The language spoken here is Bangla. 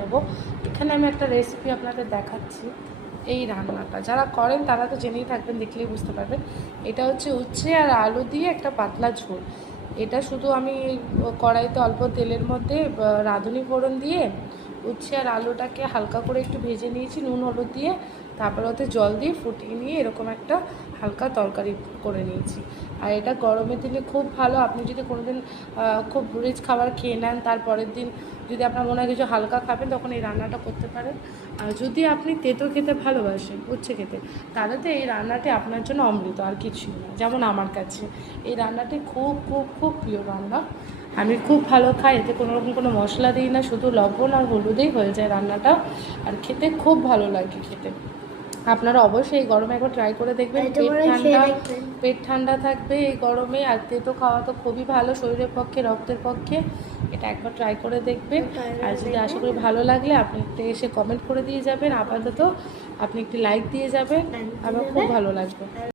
নেবো। এখানে আমি একটা রেসিপি আপনাদের দেখাচ্ছি। এই রান্নাটা যারা করেন তারা তো জেনেই থাকবেন, দেখলেই বুঝতে পারবেন। এটা হচ্ছে উচ্ছে আর আলু দিয়ে একটা পাতলা ঝোল। এটা শুধু আমি কড়াইতে অল্প তেলের মধ্যে রাঁধুনি ফোড়ন দিয়ে উচ্ছে আর আলুটাকে হালকা করে একটু ভেজে নিয়েছি নুন হলুদ দিয়ে, তারপর ওতে জল দিয়ে ফুটিয়ে নিয়ে এরকম একটা হালকা তরকারি করে নিয়েছি। আর এটা গরমের দিনে খুব ভালো। আপনি যদি কোনোদিন খুব রিচ খাবার খেয়ে নেন, তারপরের দিন যদি আপনার মনে হয় কিছু হালকা খাবেন, তখন এই রান্নাটা করতে পারেন। আর যদি আপনি তেতো খেতে ভালোবাসেন, উচ্ছে খেতে, তাহলে তো এই রান্নাটি আপনার জন্য অমৃত, আর কিছুই না। যেমন আমার কাছে এই রান্নাটি খুব খুব খুব প্রিয় রান্না। আমি খুব ভালো খাই, এতে কোনোরকম কোনো মশলা দিই না, শুধু লবণ আর হলুদেই হয়ে যায় রান্নাটা। আর খেতে খুব ভালো লাগে খেতে। আপনারা অবশ্যই এই গরমে একবার ট্রাই করে দেখবেন। পেট ঠান্ডা থাকবে এই গরমে। আর তেতো খাওয়া তো খুবই ভালো শরীরের পক্ষে, রক্তের পক্ষে। এটা একবার ট্রাই করে দেখবেন। আর যদি আশা করি ভালো লাগলে আপনি একটু এসে কমেন্ট করে দিয়ে যাবেন। আপাতত আপনি একটি লাইক দিয়ে যাবেন, আমার খুব ভালো লাগবে।